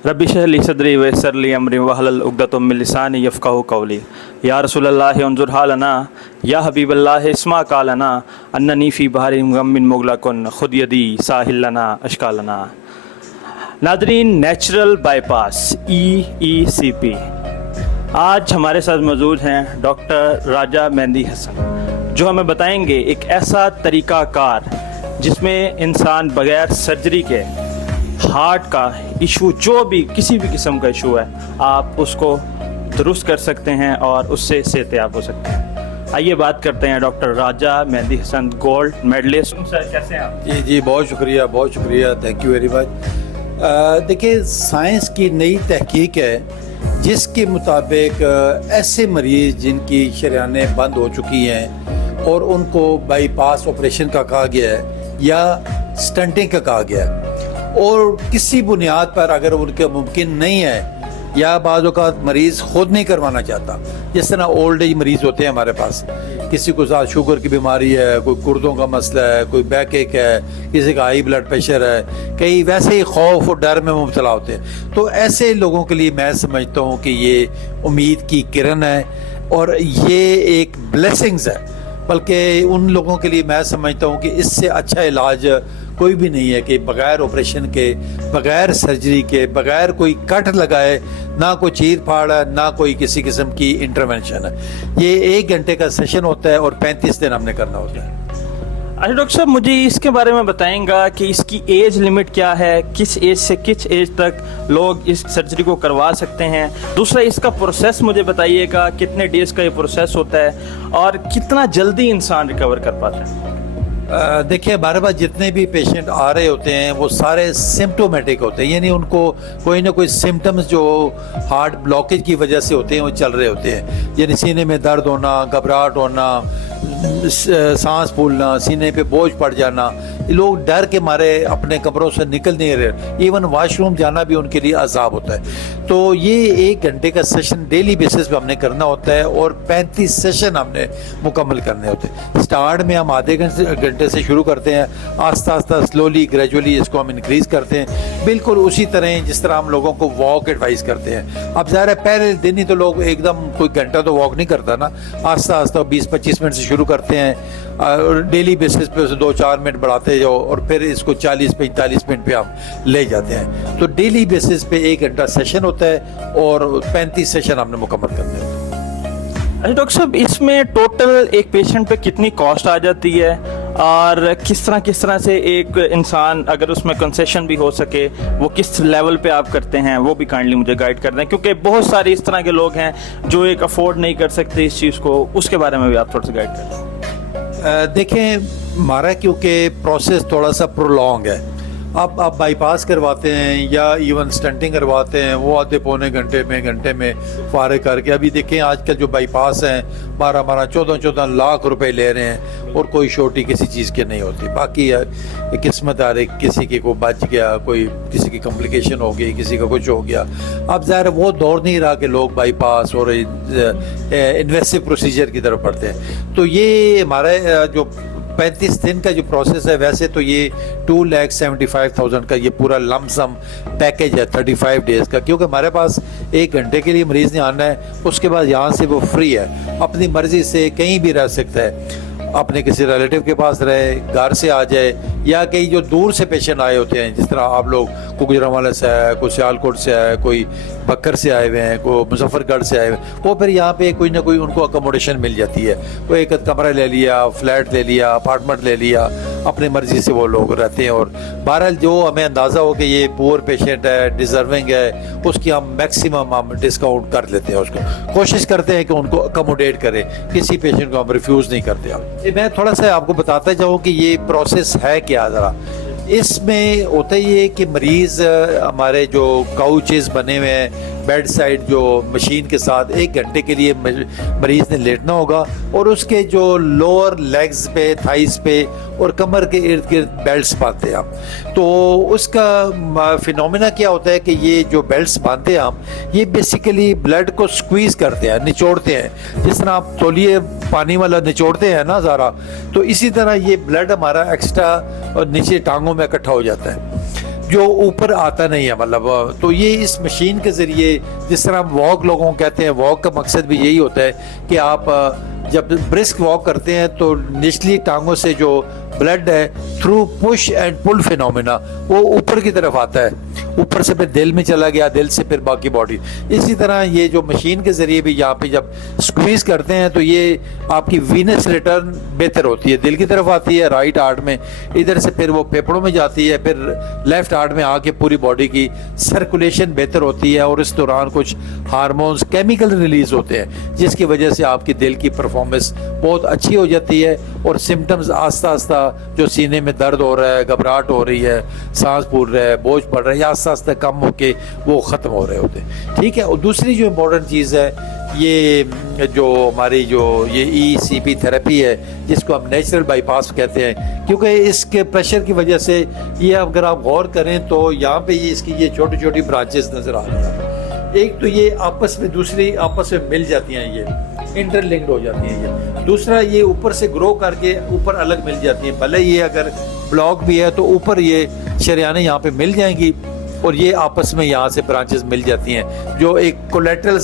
Rabbi इश्रह ली सदरी वयस्सिर ली अमरी वहलुल उक़दतम मिन लिसानी यफ़क़हू क़ौली। या रसूलल्लाह उन्ज़ुर हालना या हबीबल्लाह इस्मा कालना अन्ननी फ़ी बहरि गम्मिन मुग़लक़ुन खुद यदी साहिल लना अशकालना। नाज़रीन, नेचुरल बाईपास EECP, आज हमारे साथ मौजूद हैं डॉक्टर राजा मेहंदी हसन, जो हमें बताएंगे एक ऐसा तरीक़ाकार जिसमें इंसान बग़ैर सर्जरी के हार्ट का इशू, जो भी किसी भी किस्म का इशू है, आप उसको दुरुस्त कर सकते हैं और उससे सेहतयाब हो सकते हैं। आइए बात करते हैं doctor Raja Mehdi Hassan, gold medallist. Sir, कैसे हैं आप? जी, बहुत शुक्रिया, थैंक यू वेरी मच। देखिए, साइंस की नई तहकीक है जिसके मुताबिक ऐसे मरीज़ जिनकी शरीयानें बंद हो चुकी हैं और उनको बाईपास ऑपरेशन का कहा गया है या स्टंटिंग का कहा गया है, और किसी बुनियाद पर अगर उनके मुमकिन नहीं है या बाज़ औक़ात मरीज़ ख़ुद नहीं करवाना चाहता, जिस तरह ओल्ड एज मरीज़ होते हैं हमारे पास, किसी को साथ शुगर की बीमारी है, कोई गुर्दों का मसला है, कोई बैक एक है, किसी का हाई ब्लड प्रेशर है, कई वैसे ही खौफ और डर में मुब्तला होते हैं। तो ऐसे लोगों के लिए मैं समझता हूँ कि ये उम्मीद की किरण है और ये एक ब्लेसिंग्स है। बल्कि उन लोगों के लिए मैं समझता हूँ कि इससे अच्छा इलाज कोई भी नहीं है कि बग़ैर ऑपरेशन के, बग़ैर सर्जरी के, बग़ैर कोई कट लगाए, ना कोई चीर फाड़ है, ना कोई किसी किस्म की इंटरवेंशन है। ये 1 घंटे का सेशन होता है और 35 दिन हमने करना होता है। अच्छा डॉक्टर साहब, मुझे इसके बारे में बताएंगा कि इसकी एज लिमिट क्या है, किस एज से किस एज तक लोग इस सर्जरी को करवा सकते हैं। दूसरा, इसका प्रोसेस मुझे बताइएगा, कितने डेज़ का ये प्रोसेस होता है और कितना जल्दी इंसान रिकवर कर पाता है। देखिए, हमारे पास जितने भी पेशेंट आ रहे होते हैं वो सारे सिम्टोमेटिक होते हैं, यानी उनको कोई ना कोई सिम्टम्स जो हार्ट ब्लॉकेज की वजह से होते हैं वो चल रहे होते हैं, यानी सीने में दर्द होना, घबराहट होना, सांस फूलना, सीने पे बोझ पड़ जाना। लोग डर के मारे अपने कमरों से निकल नहीं रहे, इवन वॉशरूम जाना भी उनके लिए अजाब होता है। तो ये 1 घंटे का सेशन डेली बेसिस पे हमने करना होता है और 35 सेशन हमने मुकम्मल करने होते हैं। स्टार्ट में हम आधे घंटे से शुरू करते हैं, आस्ता आस्ता स्लोली ग्रेजुअली इसको हम इंक्रीज़ करते हैं, बिल्कुल उसी तरह जिस तरह हम लोगों को वॉक एडवाइस करते हैं। अब ज़ाहिर है पहले दिन ही तो लोग एकदम कोई घंटा तो वॉक नहीं करता ना, आस्ता आस्ता 20-25 मिनट से शुरू करते हैं और डेली बेसिस पे उसे 2-4 मिनट बढ़ाते जाओ और फिर इसको 40-45 मिनट पे हम ले जाते हैं। तो डेली बेसिस पे 1 घंटा सेशन होता है और 35 सेशन हमने मुकम्मल करते हैं। अच्छा डॉक्टर साहब, इसमें टोटल एक पेशेंट पे कितनी कॉस्ट आ जाती है और किस तरह से एक इंसान, अगर उसमें कंसेशन भी हो सके, वो किस लेवल पे आप करते हैं, वो भी काइंडली मुझे गाइड कर दें, क्योंकि बहुत सारे इस तरह के लोग हैं जो एक अफोर्ड नहीं कर सकते इस चीज़ को, उसके बारे में भी आप थोड़ा सा गाइड कर दें। देखें, हमारा क्योंकि प्रोसेस थोड़ा सा प्रोलॉन्ग है, अब आप बाईपास करवाते हैं या इवन स्टंटिंग करवाते हैं, वो आधे पौने घंटे में फारिग करके, अभी देखें आजकल जो बाईपास हैं 12-12, 14-14 लाख रुपए ले रहे हैं और कोई छोटी किसी चीज़ की नहीं होती। बाकी किस्मत आ रही, किसी की को बच गया, कोई किसी की कॉम्प्लिकेशन हो गई, किसी का कुछ हो गया। अब ज़ाहिर वो दौर नहीं रहा कि लोग बाईपास और इन्वेसिव प्रोसीजर की तरफ बढ़ते हैं। तो ये हमारा जो 35 दिन का जो प्रोसेस है, वैसे तो ये 2,75,000 का ये पूरा लमसम पैकेज है 35 डेज़ का, क्योंकि हमारे पास 1 घंटे के लिए मरीज़ ने आना है, उसके बाद यहाँ से वो फ्री है, अपनी मर्ज़ी से कहीं भी रह सकता है, अपने किसी रिलेटिव के पास रहे, घर से आ जाए, या कई जो दूर से पेशेंट आए होते हैं, जिस तरह आप लोग गुजरांवाला से आए, कोई सियालकोट से आए, कोई बक्कर से आए हुए हैं, कोई मुजफ्फरगढ़ से आए हुए हैं, वो फिर यहाँ पे कोई ना कोई उनको अकोमोडेशन मिल जाती है। वो एक कमरा ले लिया, फ्लैट ले लिया, अपार्टमेंट ले लिया, अपनी मर्ज़ी से वो लोग रहते हैं। और बहरहाल जो हमें अंदाज़ा हो कि ये पुअर पेशेंट है, डिज़र्विंग है, उसकी हम मैक्सिमम हम डिस्काउंट कर लेते हैं, उसको कोशिश करते हैं कि उनको अकोमोडेट करें, किसी पेशेंट को हम रिफ्यूज़ नहीं करते। आप मैं थोड़ा सा आपको बताता जाऊँ कि ये प्रोसेस है क्या। ज़रा इसमें होता ये कि मरीज़ हमारे जो काउचेस बने हुए हैं बेड साइड, जो मशीन के साथ 1 घंटे के लिए मरीज़ ने लेटना होगा, और उसके जो लोअर लेग्स पे, थाइस पे और कमर के इर्द गिर्द बेल्ट्स बांधते हैं हम। तो उसका फिनोमेना क्या होता है कि ये जो बेल्ट्स बांधते हैं हम, ये बेसिकली ब्लड को स्क्वीज़ करते हैं, निचोड़ते हैं, जिस तरह आप तौलिए पानी वाला निचोड़ते हैं ना ज़रा, तो इसी तरह ये ब्लड हमारा एक्स्ट्रा और नीचे टांगों में इकट्ठा हो जाता है। جو اوپر آتا نہیں ہے مطلب. تو یہ اس مشین کے ذریعے جس طرح ہم واک لوگوں کو کہتے ہیں, واک کا مقصد بھی یہی ہوتا ہے کہ آپ جب برسک واک کرتے ہیں تو نچلی ٹانگوں سے جو بلڈ ہے through push and pull phenomena وہ اوپر کی طرف آتا ہے, اوپر سے پھر دل میں چلا گیا, دل سے پھر باقی باڈی. اسی طرح یہ جو مشین کے ذریعے بھی یہاں پہ جب سکویز کرتے ہیں تو یہ آپ کی وینس ریٹرن بہتر ہوتی ہے, دل کی طرف آتی ہے رائٹ ہارٹ میں, ادھر سے پھر وہ پھیپھڑوں میں جاتی ہے, پھر لیفٹ ہارٹ میں آ کے پوری باڈی کی سرکولیشن بہتر ہوتی ہے, اور اس دوران کچھ ہارمونز کیمیکل ریلیز ہوتے ہیں جس کی وجہ سے آپ کی دل کی پرفارمنس بہت اچھی ہو جاتی ہے, اور سمٹمز آہستہ آہستہ جو سینے میں درد ہو رہا ہے, گھبراہٹ ہو رہی ہے, سانس پھول رہا ہے, بوجھ پڑ رہا ہے, یا آہستہ آہستہ کم ہو کے وہ ختم ہو رہے ہوتے ہیں. ٹھیک ہے. اور دوسری جو امپورٹنٹ چیز ہے یہ جو ہماری جو یہ ای سی پی تھراپی ہے جس کو ہم نیچرل بائی پاس کہتے ہیں, کیونکہ اس کے پریشر کی وجہ سے یہ اگر آپ غور کریں تو یہاں پہ یہ اس کی یہ چھوٹی چھوٹی برانچز نظر آ رہی ہیں. ایک تو یہ آپس میں دوسری آپس میں مل جاتی ہیں, یہ انٹر لنکڈ ہو جاتی ہیں یہ. دوسرا یہ اوپر سے گرو کر کے اوپر الگ مل جاتی ہیں, بھلے یہ اگر بلاک بھی ہے تو اوپر یہ شریانیں یہاں پہ مل جائیں گی اور یہ آپس میں یہاں سے برانچز مل جاتی ہیں جو ایک کولیٹرل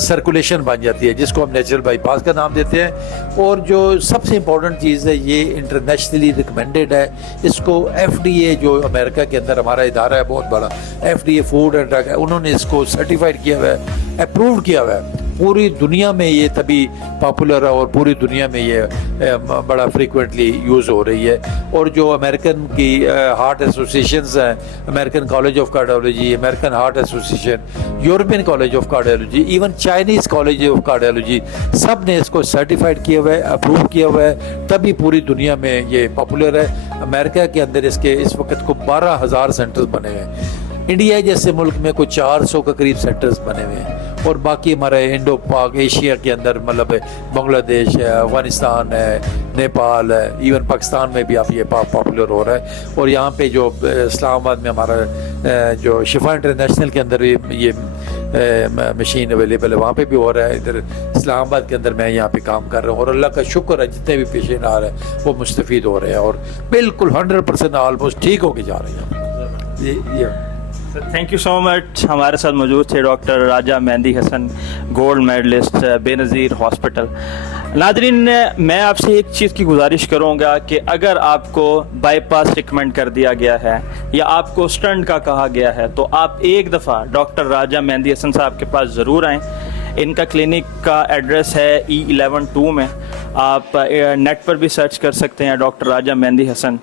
سرکولیشن بن جاتی ہے جس کو ہم نیچرل بائی پاس کا نام دیتے ہیں. اور جو سب سے امپورٹنٹ چیز ہے یہ انٹرنیشنلی ریکمینڈیڈ ہے. اس کو ایف ڈی اے جو امریکہ کے اندر ہمارا ادارہ ہے بہت بڑا, F D A food and drug, انہوں نے اس کو سرٹیفائڈ کیا ہوا ہے, اپرووڈ کیا ہوا ہے. پوری دنیا میں یہ تبھی پاپولر ہے اور پوری دنیا میں یہ بڑا فریکوینٹلی یوز ہو رہی ہے. اور جو امریکن کی ہارٹ ایسوسیشنز ہیں, American College of Cardiology, American Heart Association, European College of Cardiology, even Chinese College of Cardiology, سب نے اس کو سرٹیفائڈ کیا ہوا ہے, اپروو کیا ہوا ہے, تبھی پوری دنیا میں یہ پاپولر ہے. امریکہ کے اندر اس کے اس وقت کو 12,000 سینٹرز بنے ہوئے ہیں. انڈیا جیسے ملک میں کوئی 400 کے قریب سینٹرز بنے ہوئے ہیں, اور باقی ہمارے انڈو پاک ایشیا کے اندر مطلب بنگلہ دیش ہے, افغانستان ہے, نیپال ہے, ایون پاکستان میں بھی اب یہ پاپولر ہو رہا ہے. اور یہاں پہ جو اسلام آباد میں ہمارا جو شفا انٹرنیشنل کے اندر یہ مشین اویلیبل ہے, وہاں پہ بھی ہو رہا ہے. ادھر اسلام آباد کے اندر میں یہاں پہ کام کر رہا ہوں, اور اللہ کا شکر ہے جتنے بھی پیشنٹ آ رہے ہیں وہ مستفید ہو رہے ہیں اور بالکل 100% آلموسٹ ٹھیک ہو کے جا رہے ہیں. تھینک یو سو مچ. ہمارے ساتھ موجود تھے ڈاکٹر راجہ مہندی حسن, گولڈ میڈلسٹ, بے نظیر ہاسپٹل. ناظرین, میں آپ سے ایک چیز کی گزارش کروں گا کہ اگر آپ کو بائی پاس ریکمینڈ کر دیا گیا ہے یا آپ کو اسٹنٹ کا کہا گیا ہے تو آپ ایک دفعہ ڈاکٹر راجہ مہندی حسن صاحب کے پاس ضرور آئیں. ان کا کلینک کا ایڈریس ہے E11-2 میں, آپ نیٹ پر بھی سرچ کر سکتے ہیں ڈاکٹر راجہ مہندی حسن.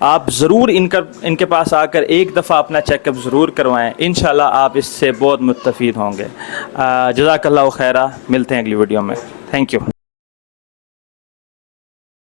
آپ ضرور ان کے پاس آ کر ایک دفعہ اپنا چیک اپ ضرور کروائیں, انشاءاللہ آپ اس سے بہت مستفید ہوں گے. جزاک اللہ خیرہ. ملتے ہیں اگلی ویڈیو میں. Thank you.